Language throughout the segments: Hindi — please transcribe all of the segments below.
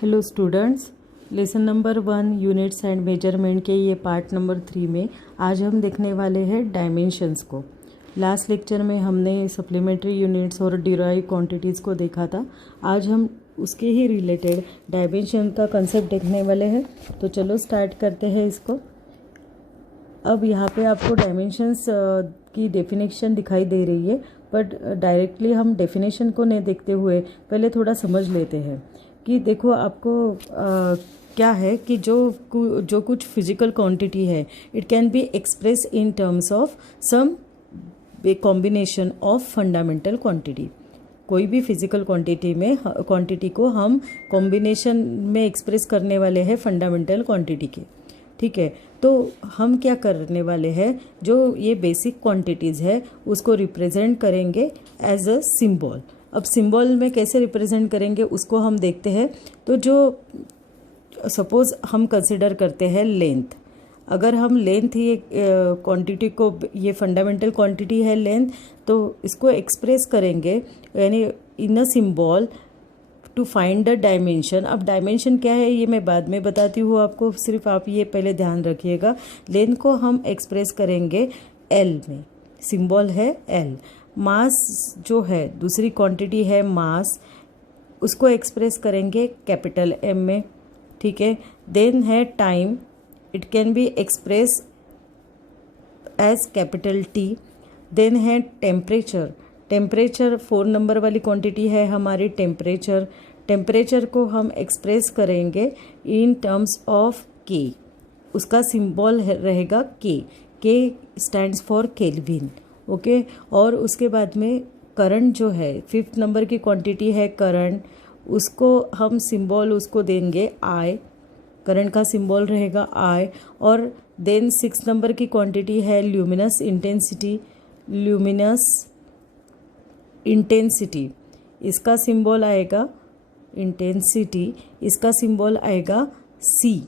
Hello students, lesson number 1 units and measurement के ये पार्ट नंबर 3 में आज हम देखने वाले हैं डायमेंशंस को। लास्ट लेक्चर में हमने सप्लीमेंट्री यूनिट्स और डिराइव क्वांटिटीज़ को देखा था। आज हम उसके ही रिलेटेड डायमेंशन का कंसेप्ट देखने वाले हैं। तो चलो स्टार्ट करते हैं इसको। अब यहाँ पे आपको डायमेंशंस की डेफिनेशन दिखाई दे रही है, बट डायरेक्टली हम डेफिनेशन को नहीं देखते हुए पहले थोड़ा समझ लेते हैं कि देखो आपको क्या है कि जो कुछ फिजिकल क्वांटिटी है, it can be express in terms of some combination of fundamental quantity. कोई भी फिजिकल क्वांटिटी को हम कॉम्बिनेशन में एक्सप्रेस करने वाले हैं फंडामेंटल क्वांटिटी के। ठीक है, तो हम क्या करने वाले हैं, जो ये बेसिक क्वांटिटीज़ है उसको रिप्रेजेंट करेंगे एज अ सिंबल। अब सिंबल में कैसे रिप्रेजेंट करेंगे उसको हम देखते हैं। तो जो सपोज़ हम कंसिडर करते हैं लेंथ, अगर हम लेंथ ये क्वांटिटी को, ये फंडामेंटल क्वांटिटी है लेंथ, तो इसको एक्सप्रेस करेंगे यानी in a symbol to find the dimension. अब डायमेंशन क्या है ये मैं बाद में बताती हूँ आपको, सिर्फ आप ये पहले ध्यान रखिएगा। लेंथ को हम एक्सप्रेस करेंगे एल में, सिंबल है एल। मास जो है, दूसरी क्वांटिटी है मास, उसको एक्सप्रेस करेंगे कैपिटल एम में। ठीक है, देन है time, it can be express as capital T. Then है टेम्परेचर, टेम्परेचर 4 नंबर वाली क्वांटिटी है हमारी टेम्परेचर। टेम्परेचर को हम एक्सप्रेस करेंगे इन टर्म्स ऑफ के, उसका सिंबल रहेगा के। के स्टैंड्स फॉर केल्विन। ओके, और उसके बाद में करंट जो है, 5th नंबर की क्वांटिटी है करंट, उसको हम सिंबल उसको देंगे आई, करंट का सिंबल रहेगा आई। और देन 6th नंबर की क्वांटिटी है ल्यूमिनस इंटेंसिटी, ल्यूमिनस इंटेंसिटी, इसका सिंबल आएगा इंटेंसिटी, इसका सिंबल आएगा सी।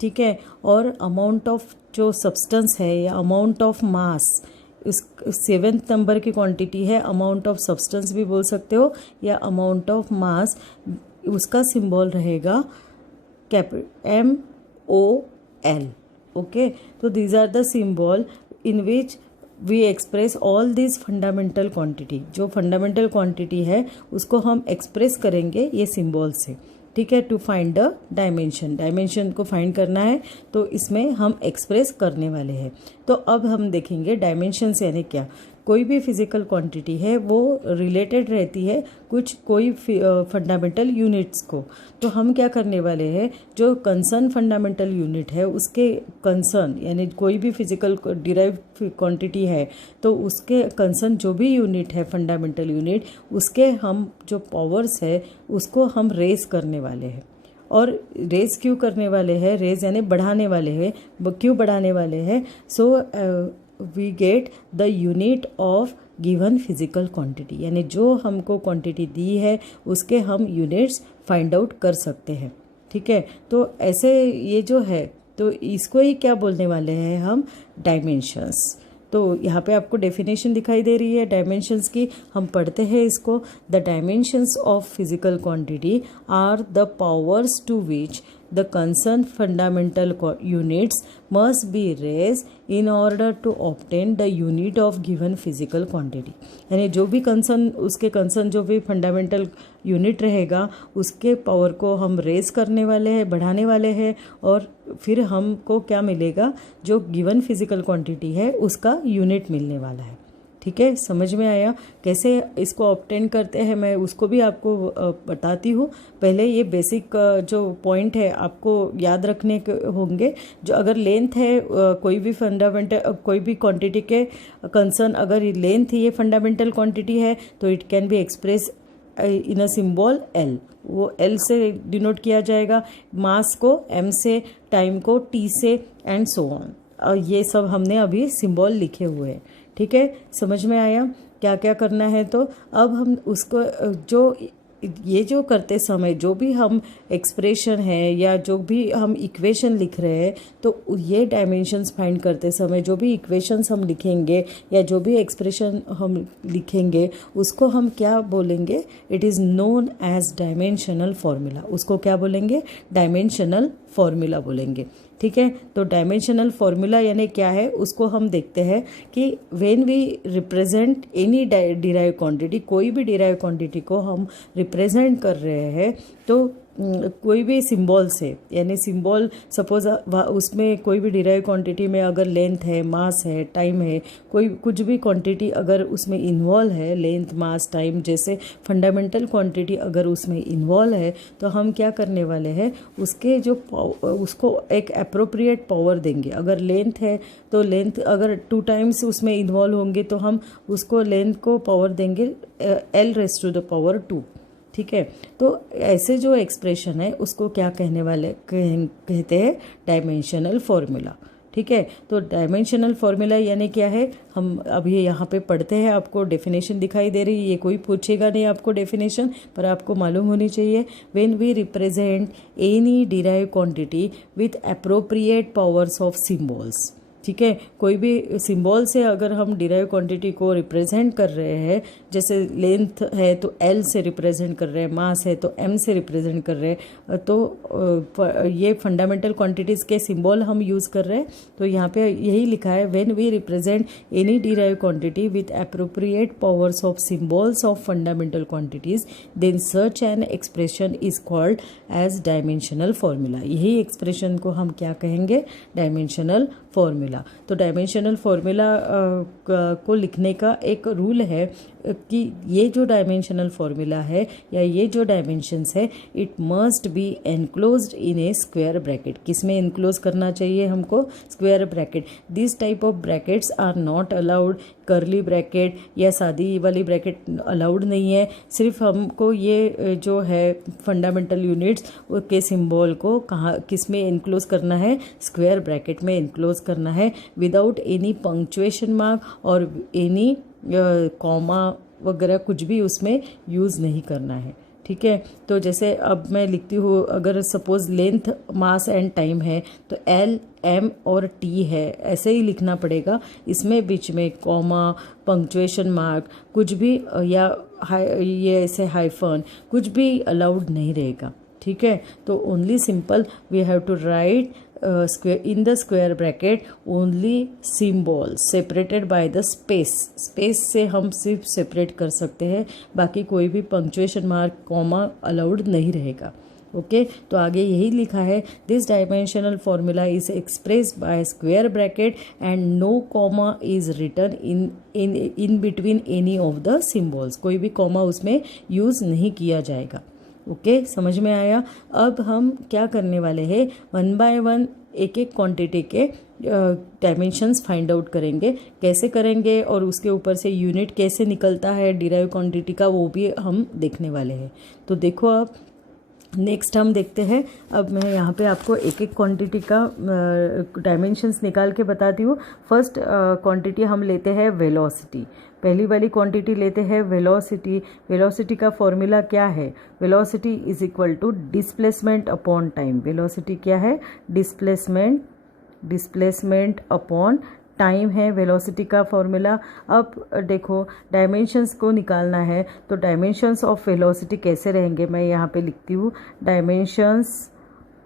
ठीक है, और अमाउंट ऑफ जो सब्सटेंस है या अमाउंट ऑफ मास, इस 7th नंबर की क्वांटिटी है, अमाउंट ऑफ सब्सटेंस भी बोल सकते हो या अमाउंट ऑफ मास, उसका सिंबल रहेगा MOL। ओके, तो these are the symbol in which we express all this fundamental quantity. जो फंडामेंटल क्वांटिटी है उसको हम एक्सप्रेस करेंगे ये सिंबल से। ठीक है, to find the dimension, dimension को फाइंड करना है तो इसमें हम एक्सप्रेस करने वाले हैं। तो अब हम देखेंगे डायमेंशंस यानी क्या। कोई भी फिजिकल क्वांटिटी है वो रिलेटेड रहती है कोई फंडामेंटल यूनिट्स को। तो हम क्या करने वाले हैं, जो कंसर्न फंडामेंटल यूनिट है उसके कंसर्न, यानी कोई भी फिजिकल डिराइव क्वांटिटी है तो उसके कंसर्न जो भी यूनिट है फंडामेंटल यूनिट, उसके हम जो पावर्स है उसको हम रेज करने वाले हैं। और रेज क्यों करने वाले हैं, रेज यानी बढ़ाने वाले हैं। क्यों बढ़ाने वाले हैं, so we get the unit of given physical quantity, यानी जो हमको क्वांटिटी दी है उसके हम यूनिट्स फाइंड आउट कर सकते हैं। ठीक है, तो ऐसे ये जो है तो इसको ही क्या बोलने वाले हैं हम, डायमेंशंस। तो यहाँ पे आपको डेफिनेशन दिखाई दे रही है डायमेंशंस की, हम पढ़ते हैं इसको। The dimensions of physical quantity are the powers to which the concerned fundamental units must be raised in order to obtain the unit of given physical quantity। यानी जो भी उसके कंसर्न जो भी फंडामेंटल यूनिट रहेगा उसके पावर को हम रेज करने वाले हैं, बढ़ाने वाले हैं, और फिर हमको क्या मिलेगा, जो गिवन फिजिकल क्वांटिटी है उसका यूनिट मिलने वाला है। ठीक है, समझ में आया कैसे इसको ऑब्टेन करते हैं, मैं उसको भी आपको बताती हूँ। पहले ये बेसिक जो पॉइंट है आपको याद रखने होंगे। जो अगर लेंथ है कोई भी फंडामेंटल, कोई भी क्वांटिटी के कंसर्न, अगर लेंथ ये फंडामेंटल क्वांटिटी है तो it can be express in a symbol L. वो एल से डिनोट किया जाएगा, मास को एम से, टाइम को टी से, एंड सो ऑन। ये सब हमने अभी सिंबल लिखे हुए हैं। ठीक है, समझ में आया क्या क्या करना है। तो अब हम उसको जो ये जो करते समय जो भी हम एक्सप्रेशन है या जो भी हम इक्वेशन लिख रहे हैं, तो ये डायमेंशंस फाइंड करते समय जो भी इक्वेशंस हम लिखेंगे या जो भी एक्सप्रेशन हम लिखेंगे उसको हम क्या बोलेंगे, it is known as dimensional formula. उसको क्या बोलेंगे, डायमेंशनल फॉर्मूला बोलेंगे। ठीक है, तो डायमेंशनल फॉर्मूला यानी क्या है उसको हम देखते हैं कि when we represent any derive quantity, कोई भी डिराइव क्वांटिटी को हम रिप्रेजेंट कर रहे हैं तो कोई भी सिंबल से, यानी सिंबल सपोज उसमें कोई भी डिराइव क्वांटिटी में अगर लेंथ है, मास है, टाइम है, कोई कुछ भी क्वांटिटी अगर उसमें इन्वॉल्व है, लेंथ, मास, टाइम जैसे फंडामेंटल क्वांटिटी अगर उसमें इन्वॉल्व है, तो हम क्या करने वाले हैं, उसके जो उसको एक अप्रोप्रिएट पावर देंगे। अगर लेंथ है तो लेंथ अगर 2 टाइम्स उसमें इन्वॉल्व होंगे तो हम उसको लेंथ को पावर देंगे L⁻²2। ठीक है, तो ऐसे जो एक्सप्रेशन है उसको क्या कहते हैं, डायमेंशनल फॉर्मूला। ठीक है, तो डायमेंशनल फॉर्मूला यानी क्या है, हम अभी यहाँ पे पढ़ते हैं, आपको डेफिनेशन दिखाई दे रही है, ये कोई पूछेगा नहीं आपको डेफिनेशन, पर आपको मालूम होनी चाहिए। When we represent any derive quantity with appropriate powers of symbols. ठीक है, कोई भी सिंबल से अगर हम डिराइव क्वांटिटी को रिप्रेजेंट कर रहे हैं, जैसे लेंथ है तो L से रिप्रेजेंट कर रहे हैं, मास है तो M से रिप्रेजेंट कर रहे हैं, तो ये फंडामेंटल क्वांटिटीज़ के सिंबल हम यूज़ कर रहे हैं। तो यहाँ पे यही लिखा है, when we represent any derive quantity with appropriate powers of symbols of fundamental quantities then such an expression is called as dimensional formula. यही एक्सप्रेशन को हम क्या कहेंगे, डायमेंशनल फॉर्मूला। तो डायमेंशनल फॉर्मूला को लिखने का एक रूल है कि ये जो डायमेंशनल फॉर्मूला है या ये जो डायमेंशंस है, it must be enclosed in a square bracket. किस में एनक्लोज करना चाहिए हमको, square bracket. This type of brackets are not allowed, curly bracket या सादी वाली ब्रैकेट अलाउड नहीं है। सिर्फ हमको ये जो है फंडामेंटल यूनिट्स के सिंबल को कहाँ किस में एनक्लोज करना है, स्क्वायर ब्रैकेट में एनक्लोज करना है, विदाउट एनी पंक्चुएशन मार्क और एनी कॉमा वगैरह कुछ भी उसमें यूज़ नहीं करना है। ठीक है, तो जैसे अब मैं लिखती हूँ, अगर suppose length, mass and time है तो L, M और T है, ऐसे ही लिखना पड़ेगा। इसमें बीच में कॉमा, पंक्चुएशन मार्क कुछ भी या ये ऐसे हाइफन कुछ भी अलाउड नहीं रहेगा। ठीक है, तो only simple we have to write in the square bracket only symbols separated by the space। Space से हम सिर्फ सेपरेट कर सकते हैं, बाकी कोई भी पंक्चुएशन मार्क, कॉमा अलाउड नहीं रहेगा। ओके, तो आगे यही लिखा है, this dimensional formula is expressed by square bracket and no comma is written in between any of the symbols. कोई भी कॉमा उसमें यूज़ नहीं किया जाएगा। ओके, समझ में आया। अब हम क्या करने वाले हैं, 1 बाय 1 एक एक क्वांटिटी के डायमेंशंस फाइंड आउट करेंगे। कैसे करेंगे और उसके ऊपर से यूनिट कैसे निकलता है डिराइव क्वांटिटी का, वो भी हम देखने वाले हैं। तो देखो, अब नेक्स्ट हम देखते हैं। अब मैं यहाँ पे आपको एक एक क्वांटिटी का डायमेंशंस निकाल के बताती हूँ। फर्स्ट क्वांटिटी हम लेते हैं वेलोसिटी। पहली वाली क्वांटिटी लेते हैं वेलोसिटी। वेलोसिटी का फॉर्मूला क्या है, velocity is equal to displacement upon time. Velocity क्या है, डिस्प्लेसमेंट अपॉन टाइम है वेलोसिटी का फॉर्मूला। अब देखो, डायमेंशंस को निकालना है, तो डायमेंशंस ऑफ वेलोसिटी कैसे रहेंगे, मैं यहाँ पे लिखती हूँ, dimensions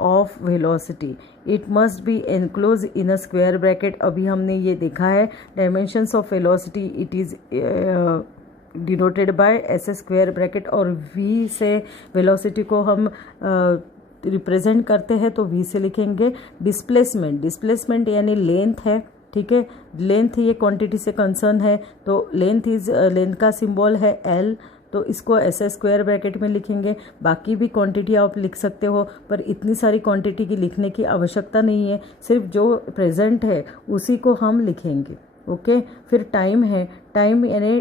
of velocity it must B enclose in a square bracket. अभी हमने ये देखा है, dimensions of velocity it is denoted by ऐसे स्क्वायर ब्रैकेट, और V से वेलोसिटी को हम रिप्रेजेंट करते हैं तो V से लिखेंगे। डिस्प्लेसमेंट यानी लेंथ है। ठीक है, लेंथ ये क्वांटिटी से कंसर्न है, तो लेंथ का सिंबल है L, तो इसको ऐसे स्क्वायर ब्रैकेट में लिखेंगे। बाकी भी क्वांटिटी आप लिख सकते हो, पर इतनी सारी क्वांटिटी की लिखने की आवश्यकता नहीं है, सिर्फ जो प्रेजेंट है उसी को हम लिखेंगे। ओके, फिर टाइम है, टाइम यानी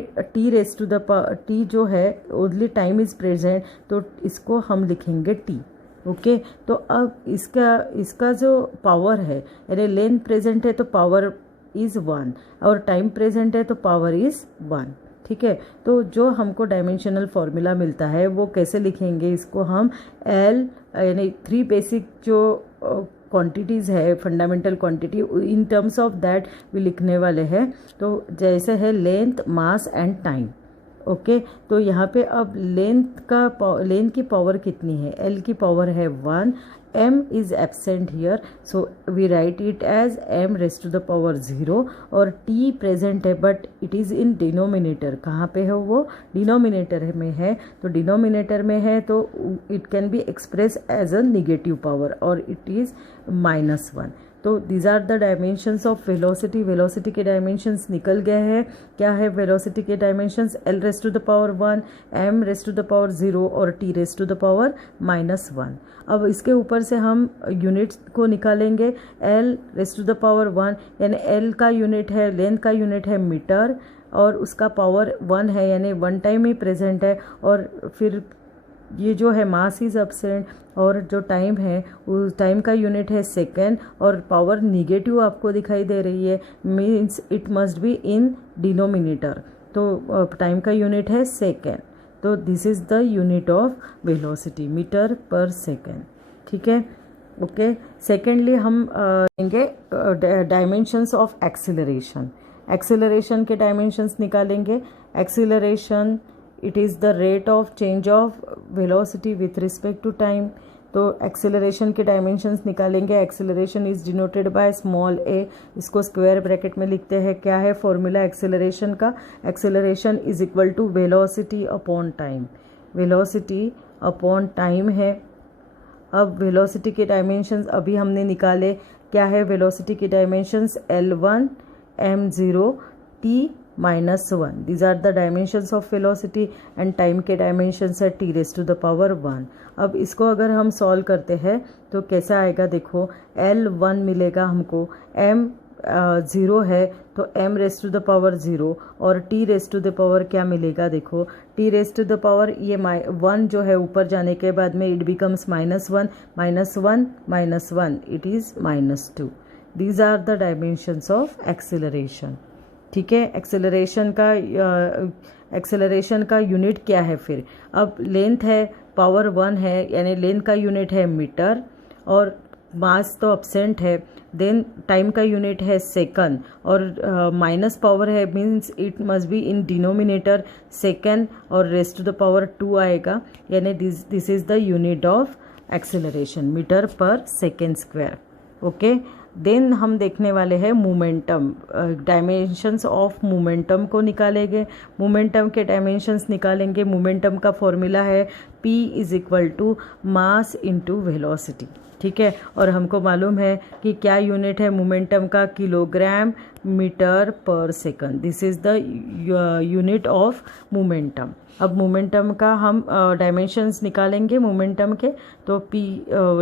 T जो है, ओनली टाइम इज़ प्रेजेंट, तो इसको हम लिखेंगे T। ओके, तो अब इसका जो पावर है, यानी लेंथ प्रेजेंट है तो पावर इज़ 1 और टाइम प्रेजेंट है तो पावर इज़ 1। ठीक है। तो जो हमको डायमेंशनल फॉर्मूला मिलता है वो कैसे लिखेंगे, इसको हम एल यानी 3 बेसिक जो क्वांटिटीज़ है fundamental quantity, in terms of that भी लिखने वाले हैं। तो जैसे है length, mass and time. Okay, तो यहाँ पे अब लेंथ की पावर कितनी है, एल की पावर है 1, m is absent here, so we write it as m raised to the power 0 और t प्रेजेंट है but it is in denominator. कहाँ पे है वो, डिनोमिनेटर में है। तो डिनोमिनेटर में है तो it can be express as a negative power और इट इज़ -1। तो these are the dimensions of velocity. Velocity के डायमेंशंस निकल गए हैं। क्या है वेलोसिटी के dimensions, L raise to the power 1, M raise to the power 0 और T raise to the power -1। अब इसके ऊपर से हम यूनिट्स को निकालेंगे। L raise to the power 1 यानी एल का यूनिट है, लेंथ का यूनिट है मीटर और उसका पावर 1 है यानी 1 टाइम ही प्रेजेंट है। और फिर ये जो है मास इज एब्सेंट और जो टाइम है उस टाइम का यूनिट है सेकेंड और पावर निगेटिव आपको दिखाई दे रही है, means it must be in denominator. तो टाइम का यूनिट है सेकेंड। तो this is the unit of velocity, metre per second. ठीक है, ओके। सेकेंडली हम लेंगे डायमेंशंस ऑफ एक्सीलरेशन। एक्सीलरेशन के डायमेंशंस निकालेंगे। Acceleration it is the rate of change of velocity with respect to time. तो एक्सेलरेशन के डायमेंशंस निकालेंगे। Acceleration is denoted by small A, इसको स्क्वायर ब्रैकेट में लिखते हैं। क्या है फॉर्मूला एक्सेलरेशन का, acceleration is equal to velocity upon time. Velocity upon time है। अब वेलोसिटी के डायमेंशंस अभी हमने निकाले। क्या है वेलोसिटी के dimensions, L1 m0 t -1। These are the dimensions of velocity and time के डायमेंशंस है t raise to the power 1। अब इसको अगर हम सॉल्व करते हैं तो कैसा आएगा, देखो L1 मिलेगा हमको, m 0 है तो m raise to the power 0 और t raise to the power क्या मिलेगा, देखो t raise to the power ये 1 जो है ऊपर जाने के बाद में it becomes -1, -1 -1 it is -2। These are the dimensions of acceleration. ठीक है, एक्सेलरेशन का यूनिट क्या है फिर। अब लेंथ है, पावर 1 है यानी लेंथ का यूनिट है मीटर और मास तो एब्सेंट है। देन टाइम का यूनिट है सेकंड और माइनस पावर है, means it must be in denominator second और रेस टू द पावर 2 आएगा यानी this is the unit of acceleration, metre per second square. Okay, then हम देखने वाले हैं मोमेंटम। डायमेंशंस ऑफ मोमेंटम को निकालेंगे। मोमेंटम के डायमेंशंस निकालेंगे। मोमेंटम का फॉर्मूला है P is equal to mass into velocity. ठीक है, और हमको मालूम है कि क्या यूनिट है मोमेंटम का, किलोग्राम मीटर पर second. This is the unit of momentum. अब मोमेंटम का हम डायमेंशंस निकालेंगे मोमेंटम के। तो P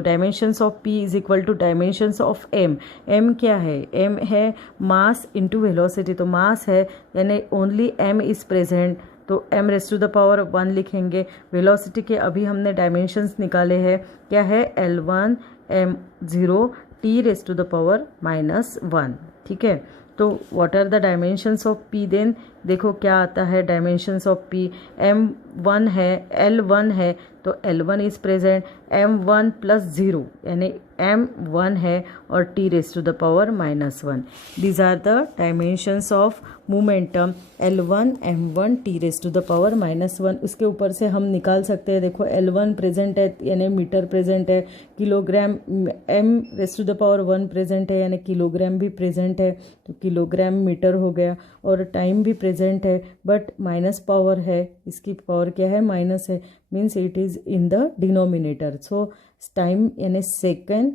dimensions of P is equal to dimensions of M। M क्या है, M है मास इंटू वेलोसिटी। तो मास है यानी ओनली M इज़ प्रेजेंट तो m raise to the power 1 लिखेंगे। वेलोसिटी के अभी हमने डायमेंशंस निकाले हैं। क्या है, L1 m0 t raise to the power -1। ठीक है, तो what are the dimensions of P then, देखो क्या आता है डायमेंशंस ऑफ P। m1 है, L1 है तो L1 इज़ प्रेजेंट, m1 + 0 यानी m1 है और t raise to the power -1। These are the dimensions of momentum L1 m1 t raise to the power -1। उसके ऊपर से हम निकाल सकते हैं। देखो L1 प्रेजेंट है यानी मीटर प्रेजेंट है, kilogram m raise to the power 1 present है यानी किलोग्राम भी प्रेजेंट है तो किलोग्राम मीटर हो गया। और टाइम भी प्रेजेंट है बट माइनस पावर है, इसकी पावर क्या है, माइनस है, means it is in the denominator. So time यानी सेकेंड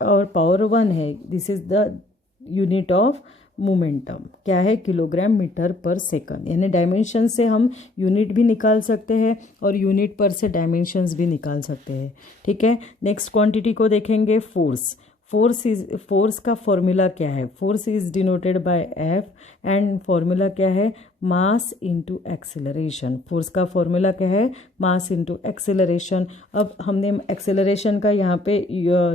और पावर 1 है। This is the unit of momentum. क्या है, किलोग्राम मीटर पर सेकंड। यानी डायमेंशन से हम यूनिट भी निकाल सकते हैं और यूनिट पर से डायमेंशंस भी निकाल सकते हैं। ठीक है, नेक्स्ट क्वांटिटी को देखेंगे, फोर्स। फोर्स का फॉर्मूला क्या है, force is denoted bye F and formula क्या है, मास इंटू एक्सेलरेशन। फोर्स का फॉर्मूला क्या है, मास इंटू एक्सेलरेशन। अब हमने एक्सेलरेशन का यहाँ पे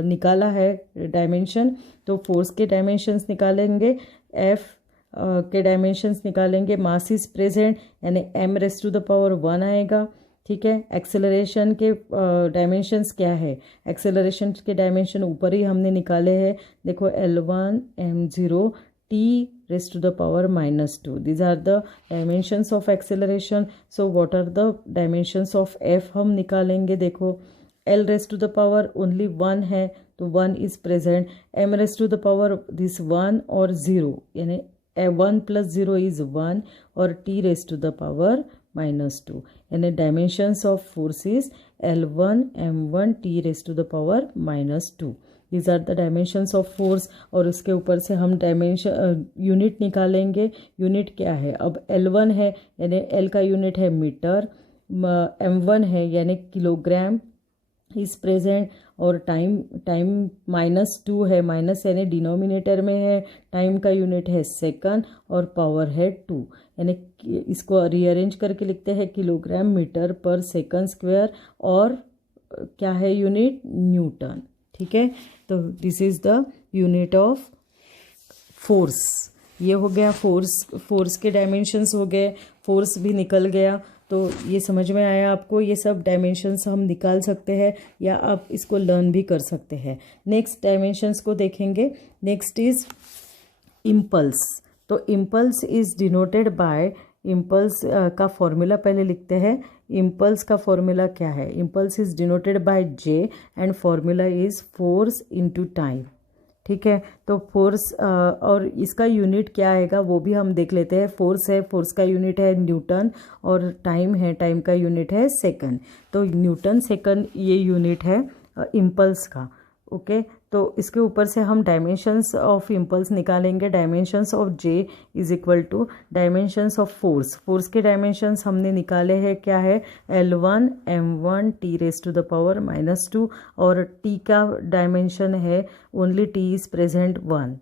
निकाला है डायमेंशन, तो फोर्स के डायमेंशंस निकालेंगे। F के डायमेंशंस निकालेंगे, मास इज प्रेजेंट यानी m raise to the power 1 आएगा। ठीक है, एक्सेलरेशन के डायमेंशंस क्या है, एक्सेलरेशन के डायमेंशन ऊपर ही हमने निकाले हैं, देखो L1 m0 t raised to the power -2, these are the dimensions of acceleration। so what are the dimensions of f हम निकालेंगे, देखो L raised to the power only 1 है तो 1 is present, m raised to the power this 1 और 0 यानी 1 + 0 is 1 और t raised to the power -2 यानी dimensions of force is L1 m1 t raised to the power -2। These are the dimensions of force. और उसके ऊपर से हम डायमेंशन यूनिट निकालेंगे। यूनिट क्या है, अब L1 है यानी L का यूनिट है मीटर, m1 है यानी किलोग्राम इज प्रेजेंट, और टाइम -2 है, माइनस यानी डिनोमिनेटर में है, टाइम का यूनिट है सेकंड और पावर है 2 यानी इसको रीअरेंज करके लिखते हैं किलोग्राम मीटर पर सेकंड स्क्वायर, और क्या है यूनिट, न्यूटन। ठीक है, तो this is the unit of force. ये हो गया फोर्स के डायमेंशंस हो गए, फोर्स भी निकल गया। तो ये समझ में आया आपको, ये सब डायमेंशंस हम निकाल सकते हैं या आप इसको लर्न भी कर सकते हैं। नेक्स्ट डायमेंशंस को देखेंगे। Next is impulse. तो impulse is denoted by, impulse का फॉर्मूला पहले लिखते हैं। इम्पल्स का फॉर्मूला क्या है, impulse is denoted by J and formula is force into time. ठीक है, तो फोर्स और इसका यूनिट क्या आएगा वो भी हम देख लेते हैं। फोर्स है, फोर्स का यूनिट है न्यूटन, और टाइम है, टाइम का यूनिट है सेकंड। तो न्यूटन सेकंड ये यूनिट है इम्पल्स का। ओके, तो इसके ऊपर से हम डायमेंशंस ऑफ इम्पल्स निकालेंगे। Dimensions of J is equal to dimensions of force. Force के डायमेंशंस हमने निकाले हैं, क्या है, L1 m1 t raise to the power -2, और t का डायमेंशन है ओनली t इज प्रेजेंट 1।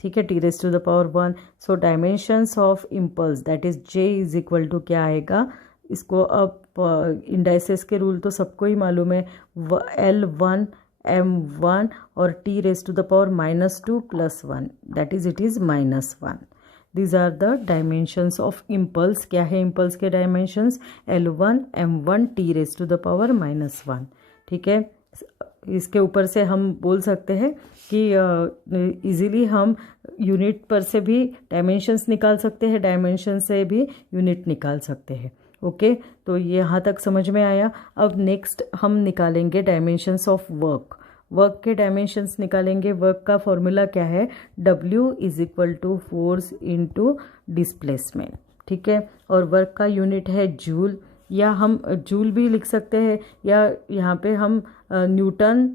ठीक है, t raise to the power 1। So dimensions of impulse that is j is equal to क्या आएगा, इसको अब इंडाइसेस के रूल तो सबको ही मालूम है, L1 m1 और t raised to the power -2 + 1, that is it is -1। These are the dimensions of impulse। क्या है impulse के dimensions, L1 m1 t raised to the power -1। ठीक है, इसके ऊपर से हम बोल सकते हैं कि इजीली हम यूनिट पर से भी डायमेंशंस निकाल सकते हैं, डायमेंशन से भी यूनिट निकाल सकते हैं। ओके, तो ये यहाँ तक समझ में आया। अब नेक्स्ट हम निकालेंगे डायमेंशंस ऑफ वर्क। वर्क के डायमेंशंस निकालेंगे। वर्क का फॉर्मूला क्या है, W is equal to force into displacement. ठीक है, और वर्क का यूनिट है जूल, या हम जूल भी लिख सकते हैं, या यहाँ पे हम न्यूटन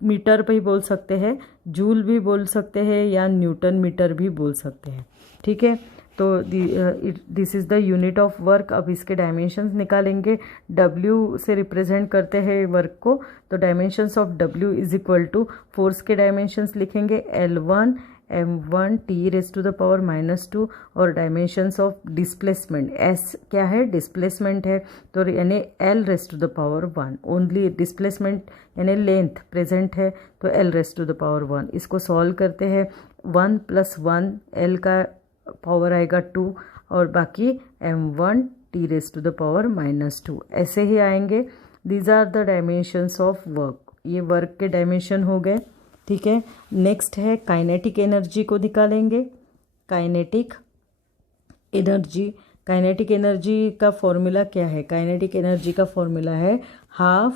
मीटर पे ही बोल सकते हैं, जूल भी बोल सकते हैं, या न्यूटन मीटर भी बोल सकते हैं। ठीक है, तो this is the unit of work. अब इसके डायमेंशंस निकालेंगे। W से रिप्रेजेंट करते हैं वर्क को, तो dimensions of W is equal to force के डायमेंशंस लिखेंगे L1 m1 t raise to the power -2, और डायमेंशंस ऑफ डिस्प्लेसमेंट S क्या है, डिस्प्लेसमेंट है, तो यानी L raise to the power 1। Only displacement यानी लेंथ प्रेजेंट है, तो L raise to the power 1। इसको सॉल्व करते हैं, 1 + 1 L का पावर आएगा 2, और बाकी m1 t raise to the power -2 ऐसे ही आएंगे। These are the dimensions of work. ये वर्क के डायमेंशन हो गए। ठीक है, नेक्स्ट है काइनेटिक एनर्जी को निकालेंगे। काइनेटिक एनर्जी, काइनेटिक एनर्जी का फॉर्मूला क्या है, काइनेटिक एनर्जी का फॉर्मूला है ½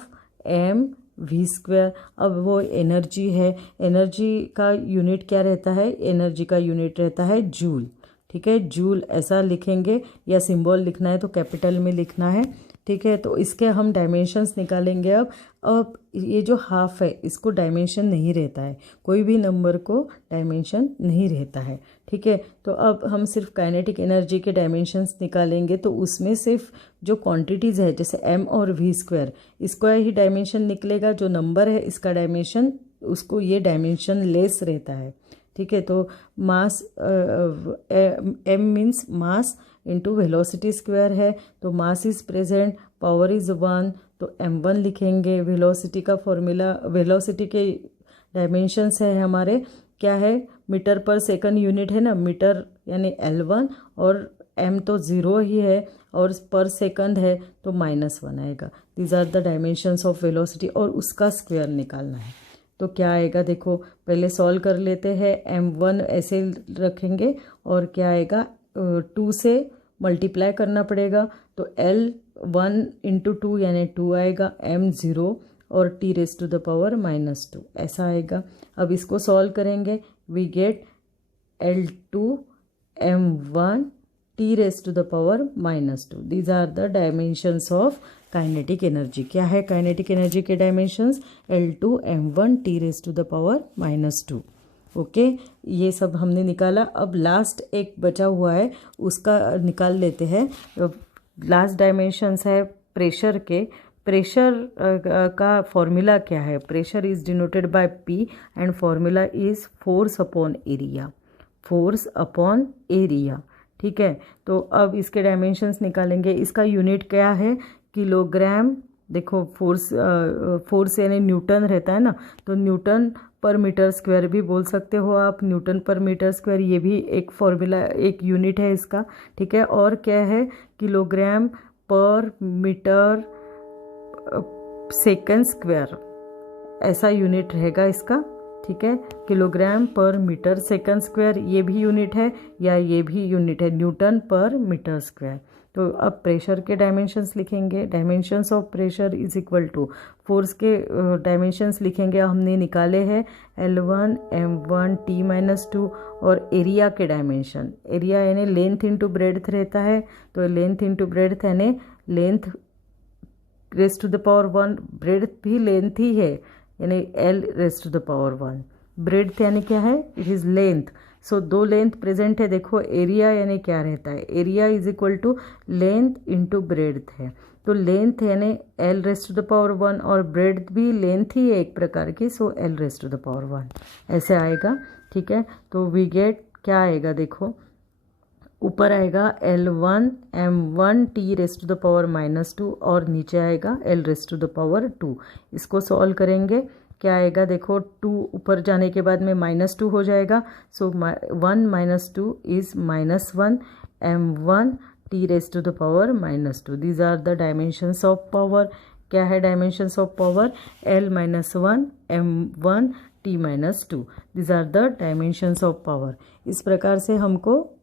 अब वो एनर्जी है, एनर्जी का यूनिट क्या रहता है, एनर्जी का यूनिट रहता है जूल। ठीक है, जूल ऐसा लिखेंगे, या सिंबल लिखना है तो कैपिटल में लिखना है। ठीक है, तो इसके हम डायमेंशंस निकालेंगे। अब ये जो हाफ है इसको डायमेंशन नहीं रहता है, कोई भी नंबर को डायमेंशन नहीं रहता है। ठीक है, तो अब हम सिर्फ काइनेटिक एनर्जी के डायमेंशंस निकालेंगे, तो उसमें सिर्फ जो क्वांटिटीज़ है जैसे m और v², इसका ही डायमेंशन निकलेगा। जो नंबर है इसका डायमेंशन, उसको ये डायमेंशन लेस रहता है। ठीक है, तो मास m means mass into velocity square है, तो मास इज प्रेजेंट, पावर इज 1, तो m1 लिखेंगे। वेलोसिटी का फॉर्मूला, वेलोसिटी के डायमेंशंस है हमारे क्या है, मीटर पर सेकंड यूनिट है ना, मीटर यानी L1 और m तो 0 ही है और पर सेकंड है तो -1 आएगा। These are the dimensions of velocity और उसका स्क्वायर निकालना है। तो क्या आएगा देखो, पहले सॉल्व कर लेते हैं। m1 ऐसे रखेंगे और क्या आएगा, 2 से मल्टीप्लाई करना पड़ेगा तो L1 इंटू 2 यानी 2 आएगा, m0 और t⁻⁻2 ऐसा आएगा। अब इसको सॉल्व करेंगे, we get L2 m1 t⁻⁻2। These are the dimensions of kinetic energy. क्या है काइनेटिक एनर्जी के dimensions? L2 m1 t⁻⁻2। Okay, ये सब हमने निकाला। अब लास्ट एक बचा हुआ है, उसका निकाल लेते हैं। लास्ट डायमेंशंस है प्रेशर के। प्रेशर का फॉर्मूला क्या है? Pressure is denoted bye P and formula is force upon area. Force upon area, ठीक है। तो अब इसके डायमेंशंस निकालेंगे। इसका यूनिट क्या है? किलोग्राम। देखो फोर्स यानी न्यूटन रहता है ना, तो न्यूटन पर मीटर स्क्वायर भी बोल सकते हो आप। न्यूटन पर मीटर स्क्वायर ये भी एक फॉर्मूला, एक यूनिट है इसका, ठीक है। और क्या है? Kilogram per metre second square, ऐसा यूनिट रहेगा इसका, ठीक है। Kilogram per metre second square ये भी यूनिट है या ये भी यूनिट है, न्यूटन पर मीटर स्क्वायर। तो अब प्रेशर के डायमेंशंस लिखेंगे। Dimensions of pressure is equal to force के डायमेंशंस लिखेंगे, हमने निकाले हैं L1 m1 t-2 और एरिया के डायमेंशन। एरिया यानी लेंथ इंटू ब्रेड्थ रहता है, तो लेंथ इंटू ब्रेड्थ यानी लेंथ r⁻1, ब्रेड्थ भी लेंथ ही है यानी L⁻1। ब्रेड्थ यानी क्या है? It is length. सो दो लेंथ प्रेजेंट है। देखो एरिया यानी क्या रहता है? Area is equal to length into breadth है। तो लेंथ यानी L⁻1 और ब्रेड्थ भी लेंथ ही है एक प्रकार की, सो L⁻1 ऐसे आएगा, ठीक है। तो वी गेट क्या आएगा देखो, ऊपर आएगा L1 m1 t⁻⁻2 और नीचे आएगा L⁻2। इसको सॉल्व करेंगे, क्या आएगा देखो, 2 ऊपर जाने के बाद में -2 हो जाएगा। So 1 - 2 is -1 m1 t⁻⁻2। These are the dimensions of power. क्या है dimensions of power? L-1 m1 t-2। These are the dimensions of power. इस प्रकार से हमको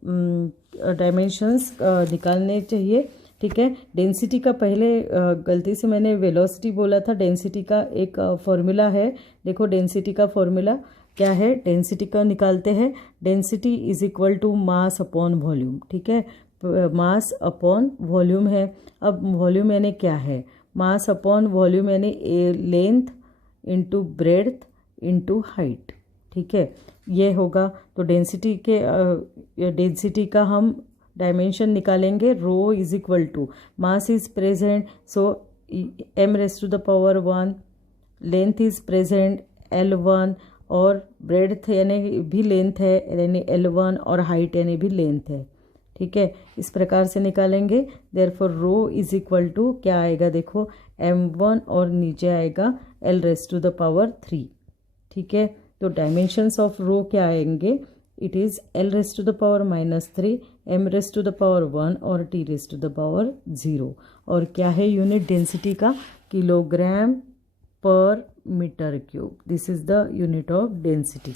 डायमेंशंस निकालने चाहिए, ठीक है। डेंसिटी का पहले गलती से मैंने वेलोसिटी बोला था। डेंसिटी का एक फॉर्मूला है, देखो डेंसिटी का फॉर्मूला क्या है? डेंसिटी का निकालते हैं। Density is equal to mass upon volume, ठीक है। मास अपॉन वॉल्यूम है। अब वॉल्यूम यानी क्या है? मास अपॉन वॉल्यूम यानी length into breadth into height, ठीक है, ये होगा। तो डेंसिटी का हम डायमेंशन निकालेंगे। Rho is equal to mass is present, so m⁻1, length is present L1 और ब्रेड्थ यानी भी लेंथ है यानी L1 और हाइट यानी भी लेंथ है, ठीक है। इस प्रकार से निकालेंगे। Therefore rho is equal to क्या आएगा देखो, m1 और नीचे आएगा L⁻3, ठीक है। तो डायमेंशंस ऑफ रो क्या आएंगे? इट इज़ L⁻⁻3 m⁻1 और t⁻0। और क्या है यूनिट डेंसिटी का? Kilogram per metre cube. This is the unit of density,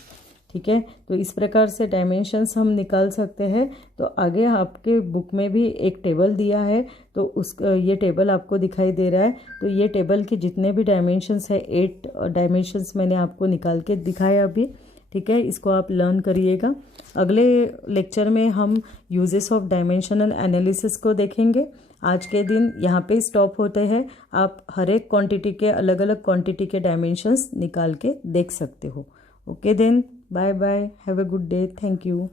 ठीक है। तो इस प्रकार से डायमेंशंस हम निकाल सकते हैं। तो आगे आपके बुक में भी एक टेबल दिया है, तो ये टेबल आपको दिखाई दे रहा है। तो ये टेबल के जितने भी डायमेंशंस है, 8 डायमेंशंस मैंने आपको निकाल के दिखाया अभी, ठीक है। इसको आप लर्न करिएगा। अगले लेक्चर में हम यूजेस ऑफ डायमेंशनल एनालिसिस को देखेंगे। आज के दिन यहाँ पे स्टॉप होते हैं। आप हर एक क्वांटिटी के अलग अलग क्वांटिटी के डायमेंशंस निकाल के देख सकते हो। Okay then, bye bye, have a good day, thank you.